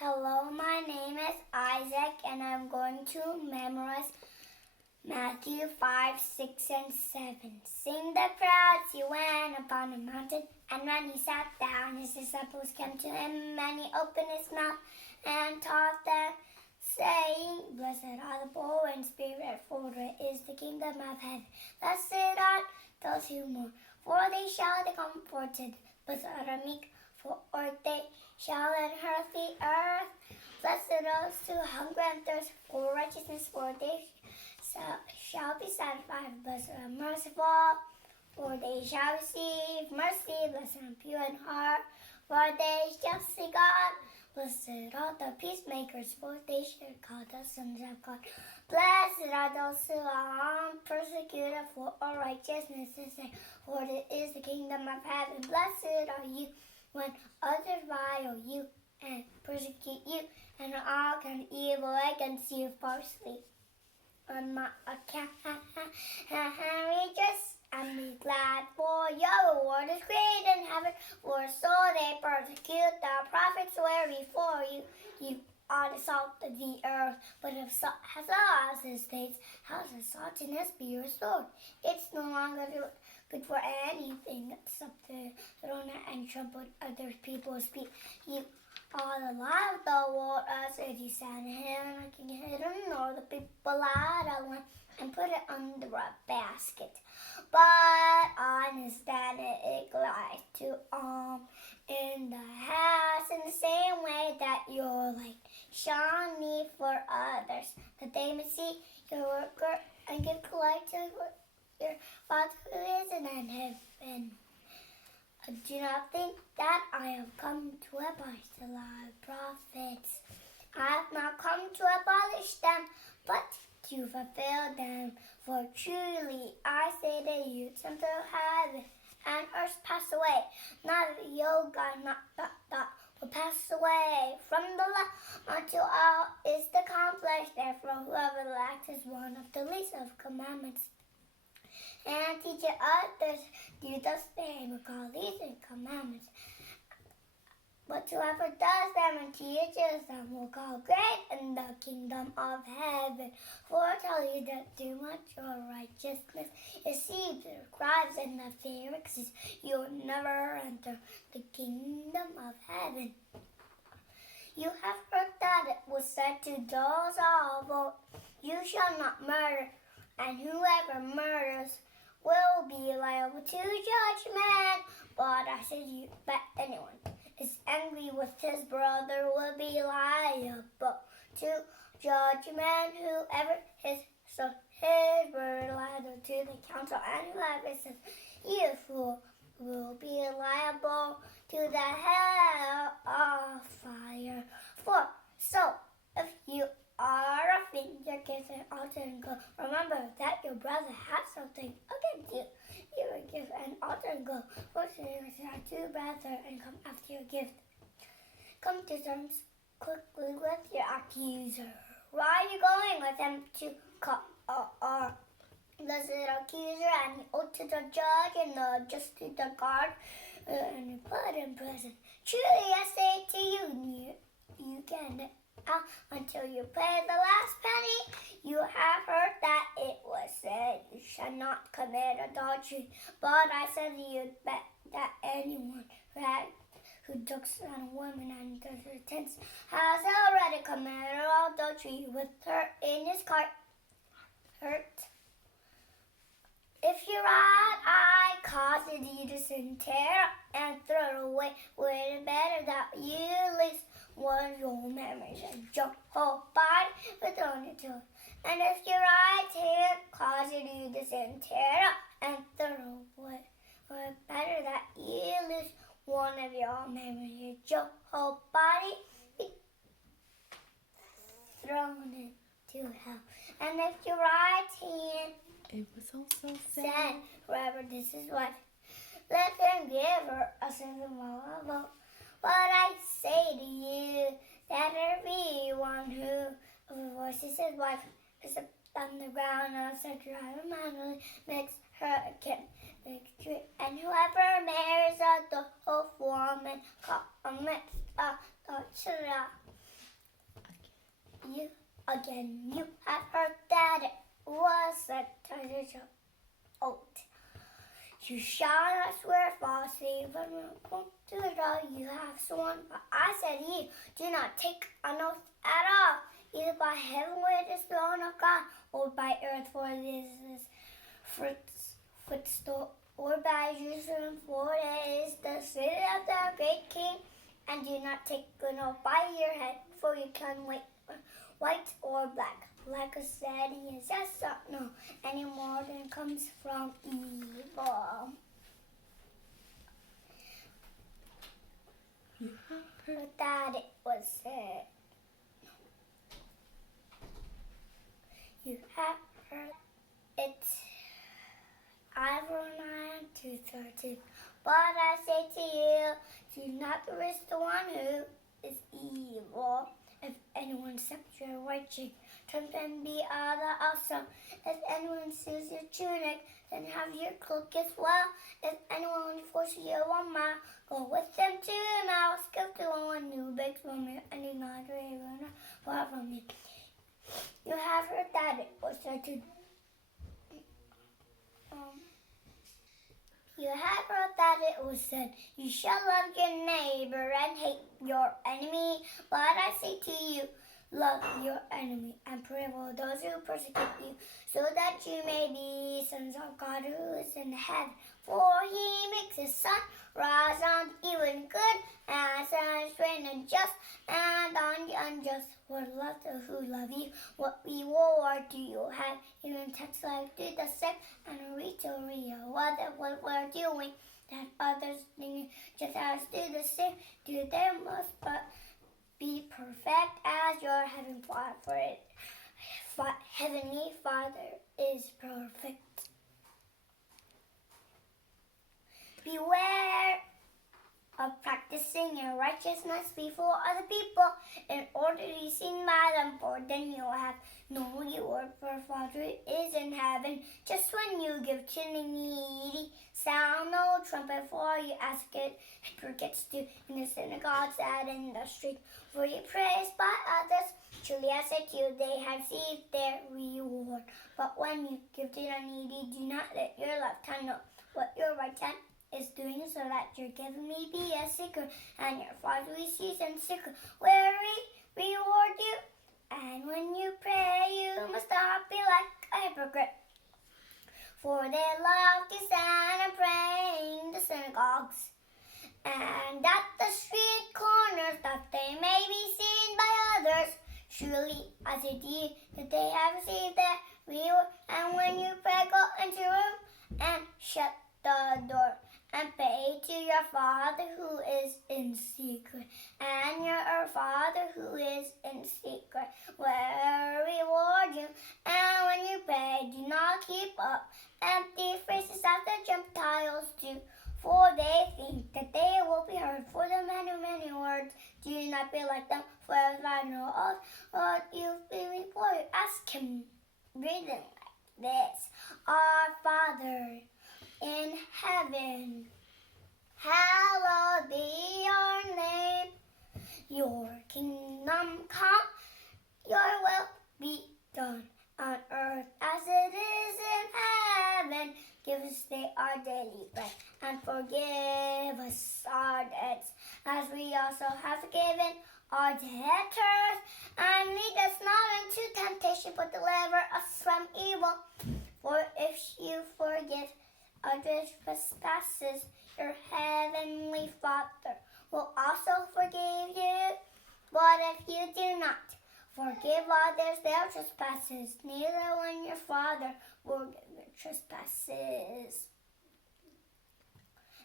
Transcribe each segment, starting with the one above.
Hello, my name is Isaac, and I'm going to memorize Matthew 5, 6, and 7. Sing the crowds, he went upon a mountain, and when he sat down, his disciples came to him, and he opened his mouth and taught them, saying, Blessed are the poor in spirit, for theirs is the kingdom of heaven. Blessed are those who mourn, for they shall be comforted. Blessed are the meek, for they shall inherit the earth. Blessed are those who hunger and thirst for righteousness, for they shall be satisfied. Blessed are the merciful, for they shall receive mercy. Blessed are the pure in heart, for they shall see God. Blessed are the peacemakers, for they shall be called the sons of God. Blessed are those who are persecuted for all righteousness' sake, for it is the kingdom of heaven. Blessed are you when others revile you and persecute you, and all kind of evil against you falsely. On my account, rejoice and be glad, for your reward is great in heaven, for so they persecute the prophets who were before you. You are the salt of the earth, but if salt has lost its taste, how does saltiness be restored? It's no longer good for anything except to throw and trample other people's feet. You are the light of the world, as if you stand here and I can hidden, or the people out of one and put it under a basket. But I understand it lies to in the house in the same way that your light shine for others, that they may see your work and give glory to your Father who is in heaven. Do not think that I have come to abolish the law of prophets. I have not come to abolish them, but to fulfill them. For truly I say to you, until heaven and earth pass away, not yoga, not that will pass away from the law until all is accomplished. Therefore, whoever lacks is one of the least of commandments, and teach others, do the same. We call these commandments. But whoever does them and teaches them will call great in the kingdom of heaven. For I tell you that too much of righteousness is seen through the scribes and the Pharisees, you will never enter the kingdom of heaven. You have heard that it was said to those of old, you shall not murder, and whoever murders will be liable to judgment. But I say to you, that anyone is angry with his brother will be liable to judgment. Whoever is so his brother liable to the council, and whoever says you fool will be liable to the hell of fire. For so if you are offended against an altar and go, remember that your brother has something against you. You will give an altar and go, fortunately there are two brothers, and come after your gift. Come to terms quickly with your accuser. Why are you going with him to blessed accuser, and he owed to the judge, and the just to the guard, and you put in prison. Truly I say to you, you can until you pay the last penny. You have heard that it was said, you shall not commit adultery. But I say to you that anyone who looks at a woman and does her tents has already committed adultery with her in his heart. If your right eye causes you to sin, tear and throw it away. Would it better that you lose one of your memories and your whole body with on your toe? And if your right hand causes you to sin, tear and throw it away. Would it better that you lose one of your memories and your whole body be thrown into hell? And if your right hand, it was also said, whoever this is wife, let him give her a single vote. But I say to you that everyone who divorces his wife is on the ground of sexual immorality makes her true. And whoever marries a adult woman commits adultery. You again, you have heard that it was a tradition oath. You shall not swear falsely, but won't do it all you have sworn. But I said ye, do not take an oath at all, either by heaven where it is throne of God, or by earth for it is his footstool, or by Jerusalem for it is the city of the great King. And do not take an oath by your head, for you can white or black. Like a city is just not know any more than comes from evil. You have heard that it was said. You have heard it. Isaiah 9:2-13. But I say to you, do not resist the one who is evil. If anyone accepts your right cheek, turn and be other also. If anyone steals your tunic, then have your cloak as well. If anyone forces you 1 mile, go with them 2 miles. Give to one who begs from you, and do not run far from you. You have heard that it was said to You have heard that it was said, you shall love your neighbor and hate your enemy. But I say to you, love your enemy and pray for those who persecute you, so that you may be sons of God who is in heaven. For he makes his sun rise on evil and good, and sends rain and just, and on the unjust. For love those who love you. What reward do you have? Even tax like do the same, and read to real what we're doing, that others just as do the same. Do they must but be perfect as your heavenly Father is perfect. Beware of practicing your righteousness before other people in order to be seen by them, for then you will have no reward for Father is in heaven. Just when you give to the needy, sound no trumpet, for you ask it hypocrites do in the synagogues and in the street, for you praised by others. Truly I say to you, they have received their reward. But when you give to the needy, do not let your left hand know what your right hand is doing, so that your giving may be a secret, and your Father who sees in secret will reward you. And when you pray, you must not be like a hypocrite, for they love to stand and pray in the synagogues and at the street corners, that they may be seen by others. Truly I say to you, that they have received their reward. And when you pray, go into your room and shut the door, and pray to your Father who is in secret, and your Father who is in secret will reward you. And when you pray, do not keep up empty phrases as the Gentiles do, for they think that they will be heard for the many words. Do not be like them, for if I know of what you've been reported, ask him. Reading like this: Our Father in heaven, hallowed be your name. Your kingdom come, your will be done on earth as it is in heaven. Give us today our daily bread, and forgive us our debts, as we also have forgiven our debtors. And lead us not into temptation, but deliver us from evil. For if you forgive our trespasses, your heavenly Father will also forgive you. But if you do not forgive others their trespasses, neither will your Father forgive your trespasses.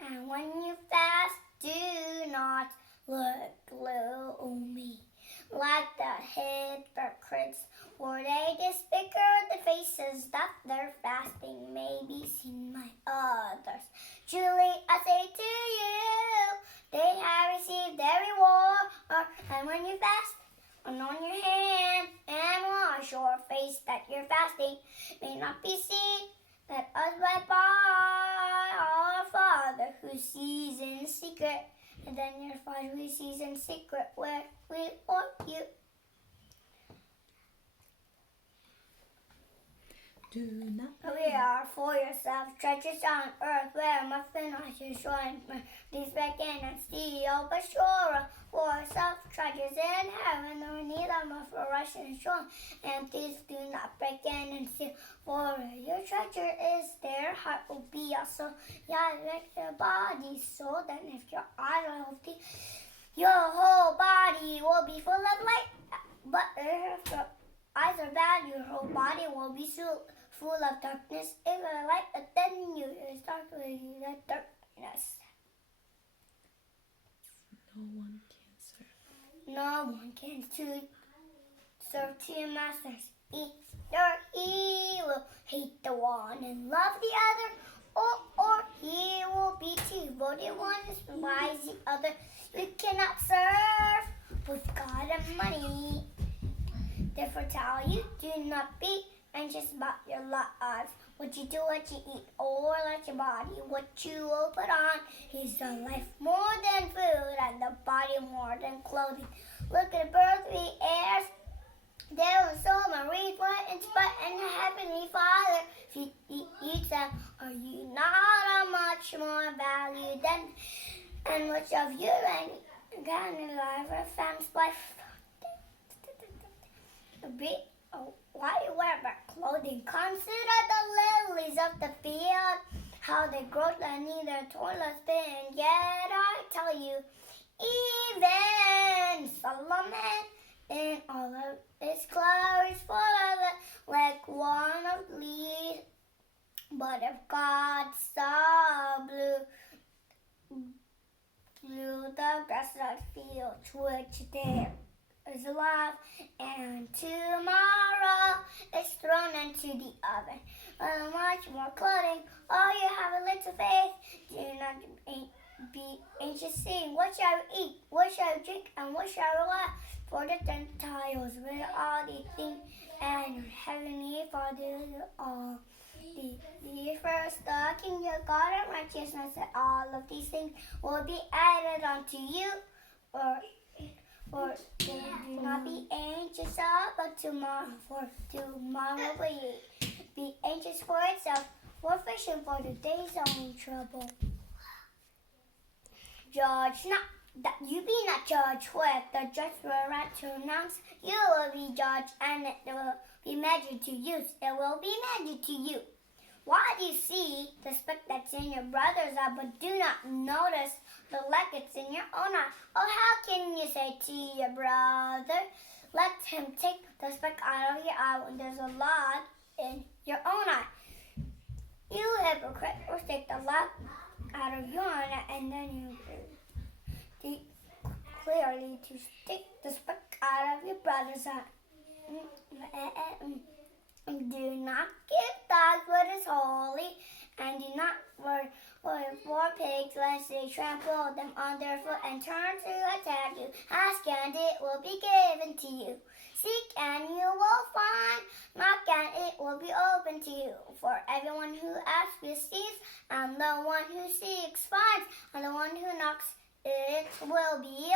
And when you fast, do not look gloomy like the hypocrites, for they disfigure the faces, that their fasting may be seen by others. Truly I say to you, they have received their reward. And when you fast, anoint your hand and wash your face, that your fasting may not be seen, that us by our Father who sees in secret. And then your Father who sees in secret will reward you. Do not We are for yourselves, treasures on earth, where must not your shine. Please back in and steal, but sure, for yourself, treasures in heaven, or neither must rush and shine. And thieves do not break in and steal, for your treasure is their heart will be also. Yeah, like their body, so then if your eyes are healthy, your whole body will be full of light. But if your eyes are bad, your whole body will be full of darkness. If you light, then you is darkly the darkness. No one can serve. No one can serve two masters. Either he will hate the one and love the other, or he will be devoted one and despise the other. You cannot serve with God and money. Therefore tell you, do not be anxious about your lives, what you do, what you eat, or let your body, what you will put on. Is the life more than food, and the body more than clothing? Look at the birds of the air. They will sow and reap and spread, and the heavenly Father, if you eat them, are you not of much more value than, and which of you and God in life found life? Why you wear clothing? Consider the lilies of the field, how they grow and neither toil nor spin. Yet I tell you, even Solomon in all of his glory is full of like one of these. But if God saw blue the grass of the field, which there is alive, and tomorrow is thrown into the oven. Much more clothing, oh, you have a little faith. Do not be anxious, saying, what shall we eat, what shall we drink, and what shall we wear? For the Gentiles will all these things, and your heavenly Father will all. The first, the kingdom of God and righteousness, and all of these things will be added unto you. For do not be anxious about tomorrow, for tomorrow will be anxious for itself. For fishing for the day's own trouble. Judge not, that you be not judged, with the judge will right to announce. You will be judged, and it will be measured to you. It will be measured to you. Why do you see the speck that's in your brother's eye, but do not notice the speck that's in your own eye? Oh, how can you say to your brother, let him take the speck out of your eye when there's a log in your own eye? You hypocrite, or take the log out of your own eye, and then you clearly to stick the speck out of your brother's eye. Do not give dogs what is holy, and do not for pigs, lest they trample them on their foot and turn to attack you. Ask, and it will be given to you. Seek, and you will find. Knock, and it will be open to you. For everyone who asks receives, and the one who seeks finds, and the one who knocks, it will be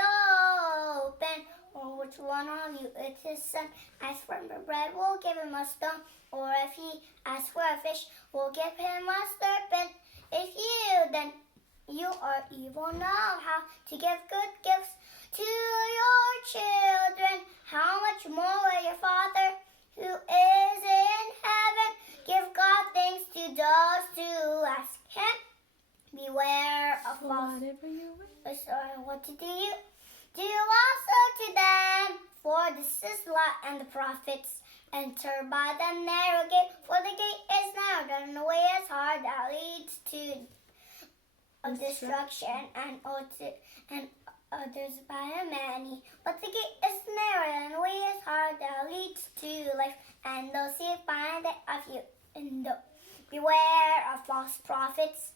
open. Or which one of you, if his son asks for bread, will give him a stone? Or if he asks for a fish, will give him a serpent? If you, then you are evil, know how to give good gifts to your children, how much more will your Father who is in heaven give God things to those who ask him? Beware of false. Whatever you wish. What to do also to them, for this is law and the prophets. Enter by the narrow gate, for the gate is narrow, and the way is hard that leads to destruction, and others by a many. But the gate is narrow, and the way is hard that leads to life, and those who find it of you. Beware of false prophets,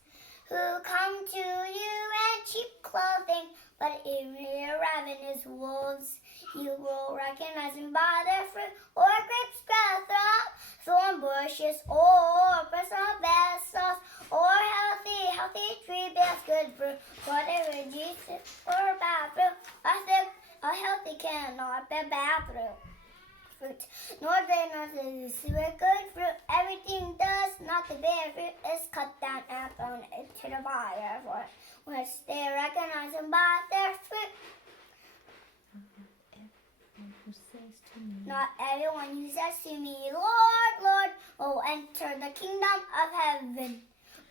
who come to you in cheap clothing, but in their ravenous wolves. You will recognize them by their fruit, or grapes grow from thorn bushes, or personal vessels, or healthy tree bears good fruit. Whatever Jesus or bad fruit, a healthy cannot bear bad fruit. fruit, nor they nor the with good fruit. Everything does not bear fruit is cut down and thrown into the fire, for which they recognize them by their fruit. Who says to me, Not everyone who says to me, Lord, Lord, will enter the kingdom of heaven,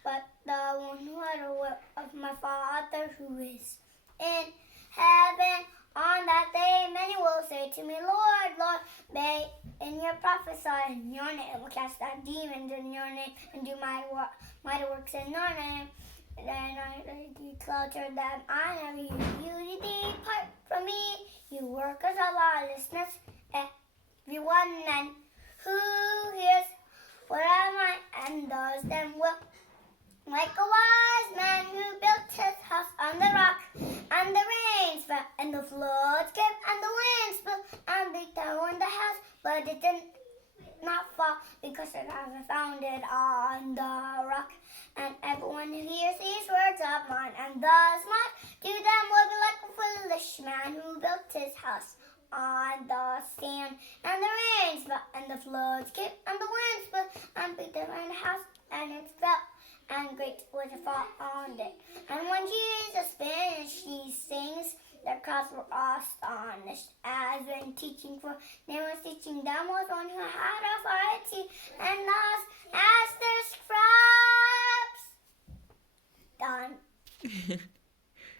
but the one who has the will of my Father who is in heaven. On that day, many will say to me, Lord, Lord, may in your prophesy in your name, will cast out demons in your name, and do mighty works in your name. Then I declare to them, I never knew you. Depart from me, you workers of lawlessness. Everyone then who hears what I might and does them will, like a wise man who built his house on the rock, and the rains fell, and the floods came, and the winds blew, and beat down the house, but it did not fall, because it was founded on the rock. And everyone who hears these words of mine and does not do them will be like a foolish man who built his house on the sand. And the rains fell, and the floods came, and the winds blew, and beat down the house, and it fell, and great was the fall on it. And when Jesus finished these things, the crowds were astonished, as when teaching, for they was teaching them was one who had authority, and us as their scribes. Done.